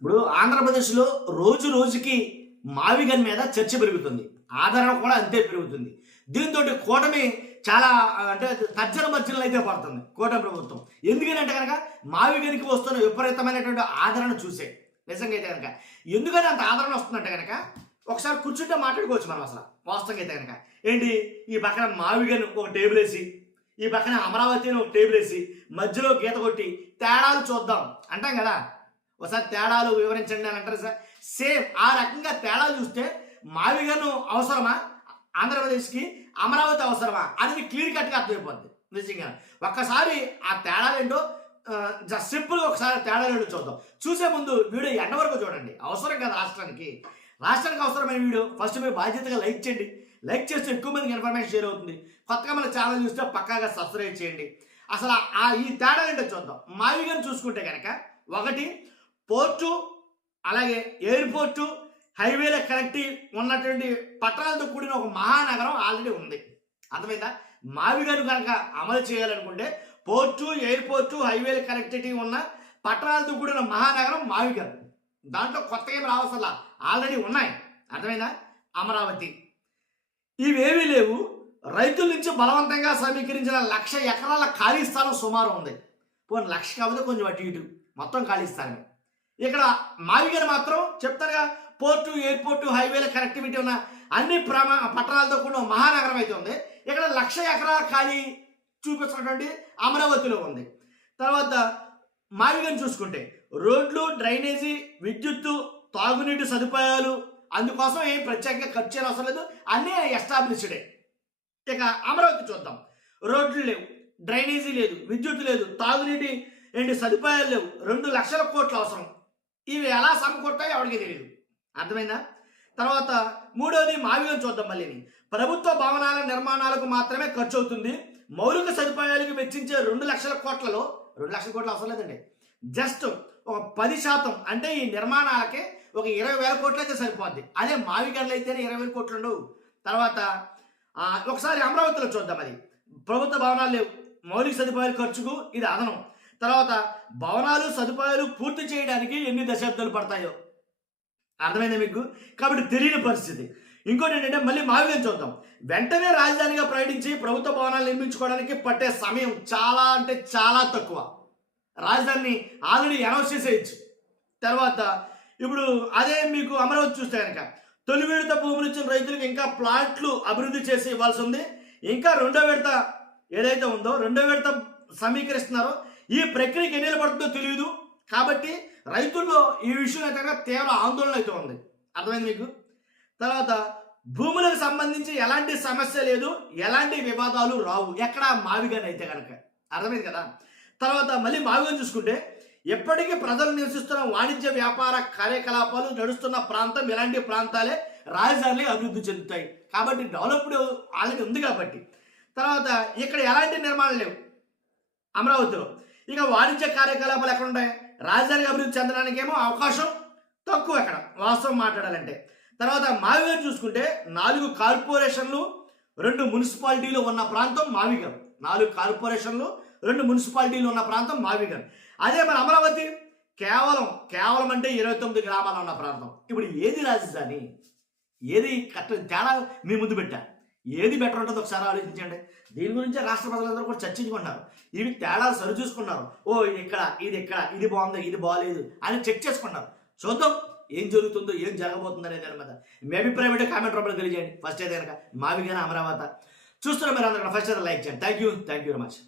ఇప్పుడు ఆంధ్రప్రదేశ్లో రోజు రోజుకి మావిగన్ మీద చర్చ పెరుగుతుంది, ఆదరణ కూడా అంతే పెరుగుతుంది. దీంతో కూటమి చాలా అంటే తర్జన భర్జనలు అయితే పడుతుంది కూటమి ప్రభుత్వం. ఎందుకనంటే కనుక మావిగనికి వస్తున్న విపరీతమైనటువంటి ఆదరణ చూసే. నిజంగా అయితే కనుక ఎందుకని అంత ఆదరణ వస్తుందంటే కనుక ఒకసారి కూర్చుంటే మాట్లాడుకోవచ్చు మనం. అసలు వాస్తవంగా అయితే కనుక ఏంటి, ఈ పక్కన మావిగన్ ఒక టేబుల్ వేసి, ఈ పక్కన అమరావతిని ఒక టేబుల్ వేసి, మధ్యలో గీత కొట్టి తేడాలు చూద్దాం అంటాం కదా. ఒకసారి తేడాలు వివరించండి అని అంటారు సార్. సేమ్ ఆ రకంగా తేడాలు చూస్తే మావిగన్ అవసరమా ఆంధ్రప్రదేశ్కి, అమరావతి అవసరమా అనేది క్లియర్ కట్గా అర్థమైపోద్ది. నిజంగా ఒక్కసారి ఆ తేడాలు ఏంటో జస్ట్ సింపుల్గా ఒకసారి తేడాలు ఏంటో చూద్దాం. చూసే ముందు వీడియో ఎండ వరకు చూడండి. అవసరం కదా రాష్ట్రానికి అవసరమైన వీడియో ఫస్ట్ మీరు బాధ్యతగా లైక్ చేయండి. లైక్ చేస్తే ఎక్కువ మందికి ఇన్ఫర్మేషన్ షేర్ అవుతుంది. కొత్తగా మన ఛానల్ చూస్తే పక్కాగా సబ్స్క్రైబ్ చేయండి. అసలు ఈ తేడాలు ఏంటో చూద్దాం. మావిగన్ చూసుకుంటే కనుక ఒకటి, పోర్టు అలాగే ఎయిర్పోర్టు హైవేల కనెక్టి ఉన్నటువంటి పట్టణాలతో కూడిన ఒక మహానగరం ఆల్రెడీ ఉంది. అర్థమైందా? మావిగన్ కనుక అమలు చేయాలనుకుంటే పోర్టు ఎయిర్పోర్టు హైవేల కనెక్టివిటీ ఉన్న పట్టణాలతో కూడిన మహానగరం మావిగన్. దాంట్లో కొత్తగా ఏం రావాల్సలా ఆల్రెడీ ఉన్నాయి. అర్థమైందా? అమరావతి ఇవేమీ లేవు. రైతుల నుంచి బలవంతంగా సమీకరించిన 1,00,000 ఎకరాల ఖాళీ స్థలం సుమారు ఉంది. పోనీ 1,00,000 కాకపోతే కొంచెం అటు ఇటు మొత్తం ఖాళీ స్థలమే. ఇక్కడ మావిగన్ మాత్రం చెప్తారుగా, పోర్టు ఎయిర్పోర్టు హైవేల కనెక్టివిటీ ఉన్న అన్ని పట్టణాలతో కూడిన మహానగరం అయితే ఉంది. ఇక్కడ 1,00,000 ఎకరాల ఖాళీ చూపించినటువంటి అమరావతిలో ఉంది. తర్వాత మావిగన్ చూసుకుంటే రోడ్లు, డ్రైనేజీ, విద్యుత్తు, తాగునీటి సదుపాయాలు అందుకోసం ఏం ప్రత్యేకంగా ఖర్చు చేయని అవసరం లేదు, అన్నీ ఎస్టాబ్లిష్డే. ఇక అమరావతి చూద్దాం. రోడ్లు లేవు, డ్రైనేజీ లేదు, విద్యుత్ లేదు, తాగునీటి సదుపాయాలు లేవు, 2,00,000 కోట్లు అవసరం. ఇవి ఎలా సమకూడతాయో ఎవరికి తెలియదు. అర్థమైందా? తర్వాత మూడవది మావిగన్ చూద్దాం. మళ్ళీ ప్రభుత్వ భవనాల నిర్మాణాలకు మాత్రమే ఖర్చు అవుతుంది. మౌలిక సదుపాయాలకు వెచ్చించే 2,00,000 కోట్లలో 2,00,000 కోట్లు అవసరం లేదండి. జస్ట్ ఒక 10% అంటే ఈ నిర్మాణాలకే ఒక 20,000 కోట్లు అయితే సరిపోద్ది. అదే మావిగన్లు అయితేనే 20,000 కోట్లు ఉండవు. తర్వాత ఒకసారి అమరావతిలో చూద్దాం. అది ప్రభుత్వ భవనాలు లేవు, మౌలిక సదుపాయాల ఖర్చుకు ఇది అదనం. తర్వాత భవనాలు సదుపాయాలు పూర్తి చేయడానికి ఎన్ని దశాబ్దాలు పడతాయో అర్థమైందా మీకు? కాబట్టి తెలియని పరిస్థితి. ఇంకోటి ఏంటంటే మళ్ళీ మావిగన్ చూద్దాం. వెంటనే రాజధానిగా ప్రకటించి ప్రభుత్వ భవనాలు నిర్మించుకోవడానికి పట్టే సమయం చాలా అంటే చాలా తక్కువ. రాజధానిని ఆల్రెడీ అనౌన్స్ చేసేయచ్చు. తర్వాత ఇప్పుడు అదే మీకు అమరావతి చూస్తే కనుక తొలి విడత భూములు ఇచ్చిన రైతులకు ఇంకా ప్లాట్లు అభివృద్ధి చేసి ఇవ్వాల్సి ఉంది. ఇంకా రెండో విడత ఏదైతే ఉందో రెండో విడత సమీకరిస్తున్నారో ఈ ప్రక్రియకి ఎన్ని పడుతుందో తెలియదు. కాబట్టి రైతుల్లో ఈ విషయం అయితే తీవ్ర ఆందోళన అయితే ఉంది. అర్థమైంది మీకు? తర్వాత భూములకు సంబంధించి ఎలాంటి సమస్య లేదు, ఎలాంటి వివాదాలు రావు ఎక్కడ మావిగన్ అయితే కనుక. అర్థమైంది కదా? తర్వాత మళ్ళీ మావిగన్ చూసుకుంటే ఎప్పటికీ ప్రజలు నివసిస్తున్న వాణిజ్య వ్యాపార కార్యకలాపాలు నడుస్తున్న ప్రాంతం ఇలాంటి ప్రాంతాలే రాజధానిలో అభివృద్ధి చెందుతాయి. కాబట్టి డెవలప్డ్ ఆల్రెడీ ఉంది కాబట్టి. తర్వాత ఇక్కడ ఎలాంటి నిర్మాణాలు లేవు అమరావతిలో. ఇక వాణిజ్య కార్యకలాపాలు ఎక్కడ ఉంటాయి? రాజధాని అభివృద్ధి చెందడానికేమో అవకాశం తక్కువ అక్కడ వాస్తవం మాట్లాడాలంటే. తర్వాత మావిగన్ చూసుకుంటే 4 కార్పొరేషన్లు 2 మున్సిపాలిటీలు ఉన్న ప్రాంతం మావిగన్. 4 కార్పొరేషన్లు 2 మున్సిపాలిటీలు ఉన్న ప్రాంతం మావిగన్. అదే మన అమరావతి కేవలం అంటే 29 గ్రామాలు ఉన్న ప్రాంతం. ఇప్పుడు ఏది రాజధాని, ఏది తేడా మీ ముందు పెట్టా, ఏది బెటర్ ఉంటుందో ఒకసారి ఆలోచించండి. దీని గురించి రాష్ట్ర ప్రజలందరూ కూడా చర్చించుకుంటున్నారు. ఇవి తేడాలు సరి చూసుకున్నారు. ఓ ఇది బాగుంది, ఇది బాగాలేదు అని చెక్ చేసుకున్నారు. చూద్దాం ఏం జరుగుతుందో, ఏం జరగబోతుందో అనేది అనమాట. మీ అభిప్రాయం అంటే కామెంట్ రూపంలో తెలియజేయండి. ఫస్ట్ అయితే కనుక మావిగన్ అమరావతి చూస్తున్నా మీరు అందరూ ఫస్ట్ అయితే లైక్ చేయండి. Thank you very much.